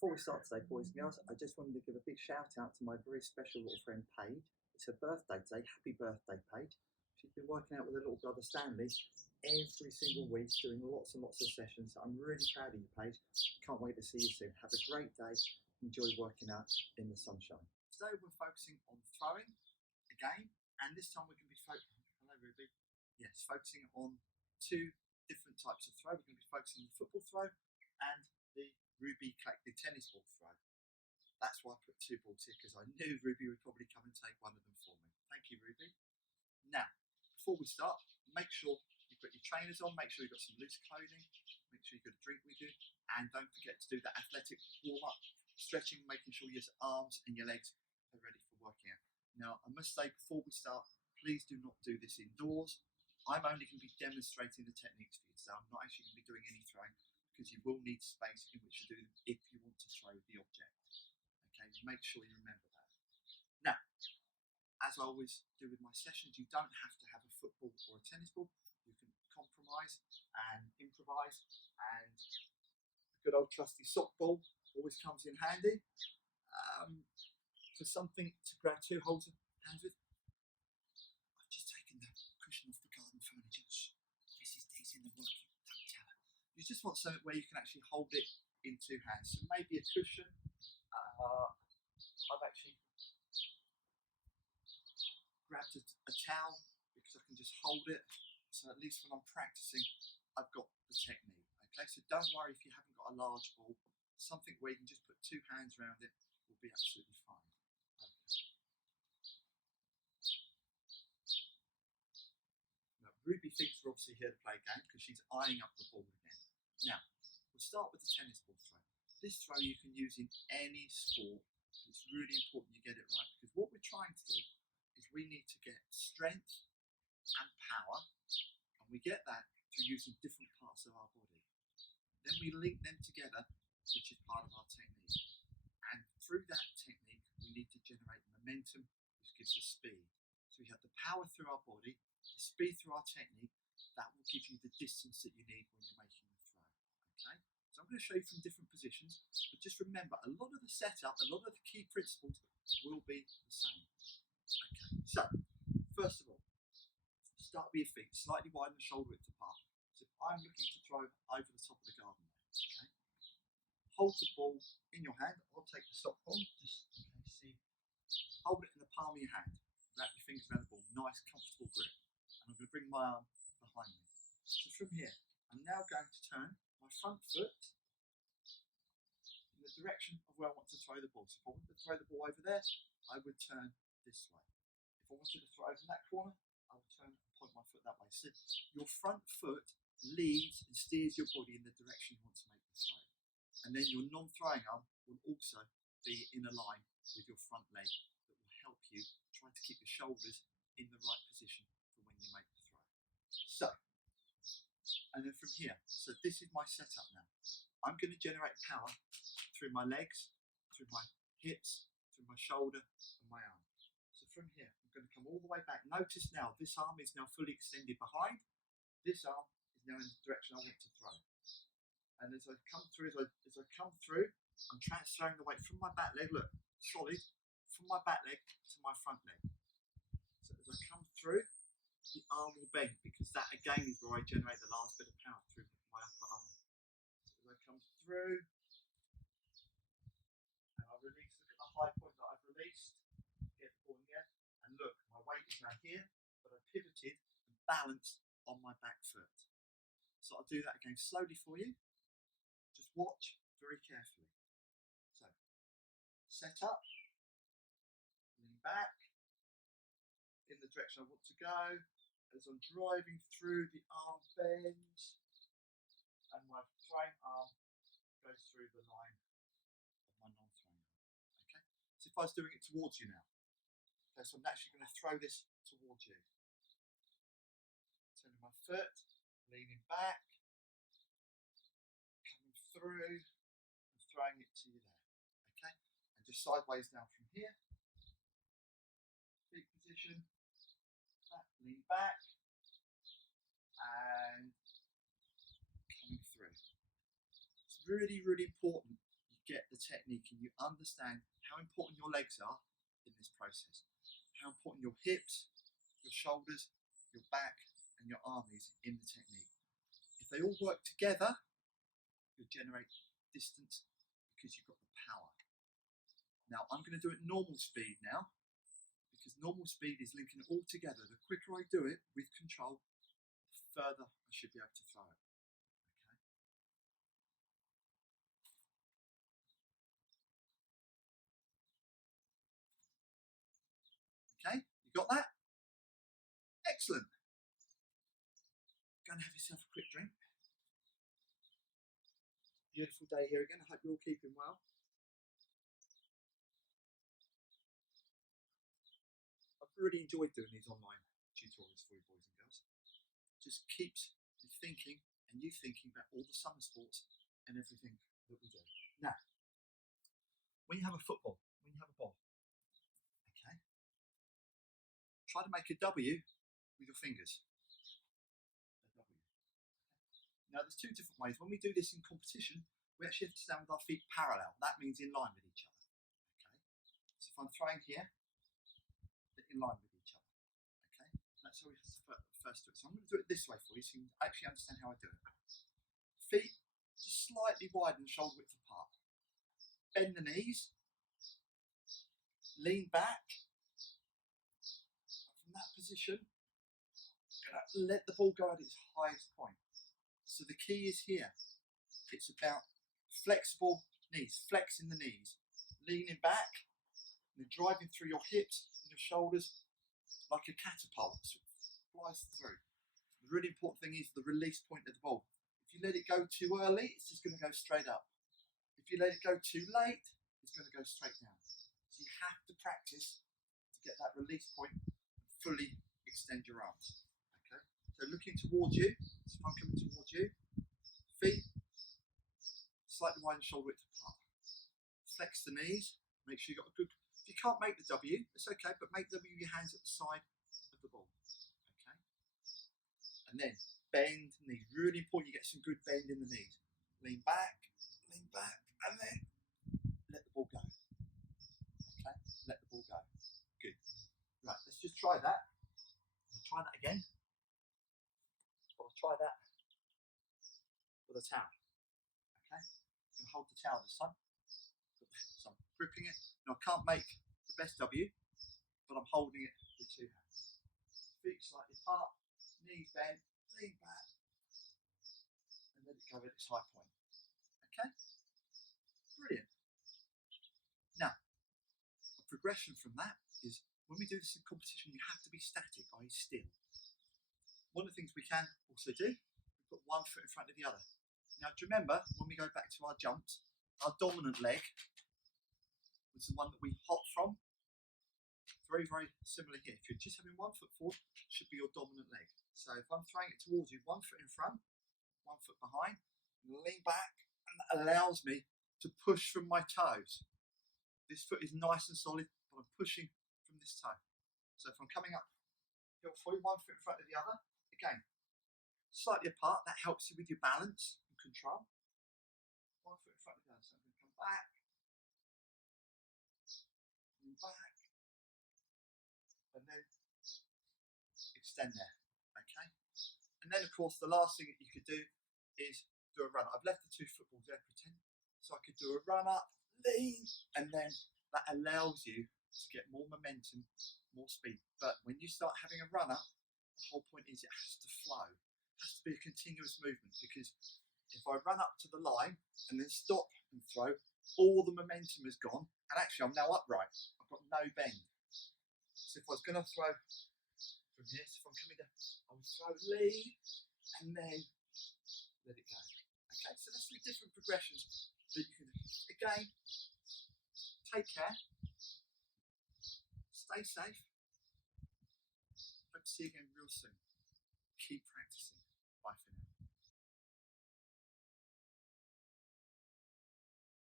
Before we start today, boys and girls, I just wanted to give a big shout out to my very special little friend Paige. It's her birthday today. Happy birthday, Paige. She's been working out with her little brother Stanley every single week, doing lots and lots of sessions. I'm really proud of you, Paige. Can't wait to see you soon. Have a great day. Enjoy working out in the sunshine. Today we're focusing on throwing again, and this time we're going to be focusing on two different types of throw. We're going to be focusing on the football throw and the Ruby collected tennis ball throw. That's why I put two balls here, because I knew Ruby would probably come and take one of them for me. Thank you, Ruby. Now, before we start, make sure you've got your trainers on, make sure you've got some loose clothing, make sure you've got a drink with you, and don't forget to do that athletic warm-up, stretching, making sure your arms and your legs are ready for working out. Now, I must say before we start, please do not do this indoors. I'm only going to be demonstrating the techniques for you, so I'm not actually going to be doing any throwing, because you will need space in which to do them if you want to throw the object. Okay, make sure you remember that. Now, as I always do with my sessions, you don't have to have a football or a tennis ball. You can compromise and improvise, and a good old trusty sock ball always comes in handy for something to grab two holds of hands with. I've just taken the cushion off the garden furniture. Mrs. D's in the working. Don't tell her. You just want something where you can actually hold it in two hands. So maybe a cushion. I've actually grabbed a towel because I can just hold it. So at least when I'm practicing, I've got the technique. Okay, so don't worry if you haven't got a large ball. Something where you can just put two hands around it will be absolutely fine. Okay. Now, Ruby thinks we're obviously here to play a game because she's eyeing up the ball again. Now, we'll start with the tennis ball throw. This throw you can use in any sport. It's really important you get it right, because what we're trying to do is we need to get strength and power, and we get that through using different parts of our body. Then we link them together, which is part of our technique. And through that technique, we need to generate momentum, which gives us speed. So we have the power through our body, the speed through our technique. That will give you the distance that you need when you're making the throw. Okay? So I'm going to show you from different positions, but just remember, a lot of the setup, a lot of the key principles will be the same. Okay, so first of all, start with your feet, slightly widen the shoulder width apart. So if I'm looking to throw over the top of the garden, okay, hold the ball in your hand. I'll take the sock ball, just see, hold it in the palm of your hand, wrap your fingers around the ball, nice comfortable grip, and I'm going to bring my arm behind me. So from here, I'm now going to turn my front foot in the direction of where I want to throw the ball. So if I wanted to throw the ball over there, I would turn this way. If I wanted to throw over in that corner, I would turn and point my foot that way. So your front foot leads and steers your body in the direction you want to make the throw. And then your non-throwing arm will also be in a line with your front leg that will help you try to keep your shoulders in the right position for when you make the throw. So, and then from here, so this is my setup now. I'm going to generate power through my legs, through my hips, through my shoulder and my arm. So from here, I'm going to come all the way back. Notice now, this arm is now fully extended behind. This arm is now in the direction I want to throw. And as I come through, I'm transferring the weight from my back leg, look, solid, from my back leg to my front leg. So as I come through, the arm will bend, because that again is where I generate the last bit of power through my upper arm. So as I come through, and I release, look at the high point that I've released, get the ball in the air, and look, my weight is now here, but I pivoted and balanced on my back foot. So I'll do that again slowly for you. Just watch very carefully. So, set up, lean back, in the direction I want to go. As I'm driving through, the arm bends, and my throwing arm goes through the line of my non-throwing arm. Okay? So if I was doing it towards you now, okay, so I'm actually going to throw this towards you. Turning my foot, leaning back, coming through, and throwing it to you there. Okay? And just sideways now from here. Feet position, lean back, and coming through. It's really, really important you get the technique and you understand how important your legs are in this process, how important your hips, your shoulders, your back and your arm is in the technique. If they all work together, you'll generate distance because you've got the power. Now I'm going to do it normal speed now, because normal speed is linking it all together. The quicker I do it with control, the further I should be able to throw it. Okay, you got that? Excellent. Go and have yourself a quick drink. Beautiful day here again. I hope you're all keeping well. I've really enjoyed doing these online tutorials for you boys and girls. Just keeps me thinking and you thinking about all the summer sports and everything that we do. Now, when you have a football, when you have a ball, okay, try to make a W with your fingers. A W. Now, there's two different ways. When we do this in competition, we actually have to stand with our feet parallel. That means in line with each other. Okay. So if I'm throwing here, they're in line with each other. Okay. That's how we first do it. So I'm going to do it this way for you so you can actually understand how I do it. Feet just slightly widen, shoulder width apart. Bend the knees. Lean back. And from that position, I'm going to let the ball go at its highest point. So the key is here. It's about flexible knees, flexing the knees, leaning back, and then driving through your hips and your shoulders like a catapult. So it flies through. The really important thing is the release point of the ball. If you let it go too early, it's just going to go straight up. If you let it go too late, it's going to go straight down. So you have to practice to get that release point and fully extend your arms. Okay. So looking towards you, so if I'm coming towards you, feet slightly widen, shoulder width apart. Flex the knees, make sure you've got a good, if you can't make the W, it's okay, but make W with your hands at the side of the ball. Okay. And then bend the knees, really important you get some good bend in the knees. Lean back, and then let the ball go. Okay, let the ball go. Good. Right, let's just try that. I'll try that again. I'll try that with a towel. Okay, I'm going to hold the towel this time. So I'm gripping it. Now I can't make the best W, but I'm holding it with two hands. Feet slightly apart, knees bent, lean back, and let it go at its high point. Okay, brilliant. Now, a progression from that is when we do this in competition, you have to be static, i.e. still. One of the things we can also do, we put one foot in front of the other. Now, do you remember when we go back to our jumps, our dominant leg was the one that we hop from? Very, very similar here. If you're just having 1 foot forward, it should be your dominant leg. So if I'm throwing it towards you, 1 foot in front, 1 foot behind, lean back, and that allows me to push from my toes. This foot is nice and solid, but I'm pushing from this toe. So if I'm coming up hill for you, 1 foot in front of the other, again, slightly apart, that helps you with your balance and control. 1 foot in front of the other, so I'm going to come back, and back, and then extend there, okay? And then of course the last thing that you could do is do a run up. I've left the two footballs there, pretend. So I could do a run up, lean, and then that allows you to get more momentum, more speed. But when you start having a run up, the whole point is it has to flow. It has to be a continuous movement, because if I run up to the line and then stop and throw, all the momentum is gone, and actually I'm now upright. I've got no bend. So if I was going to throw from here, so if I'm coming down, I would throw, lean, and then let it go. Okay, so there's some different progressions that you can do. Again, take care, stay safe. Hope to see you again real soon. Keep practicing. Bye for now.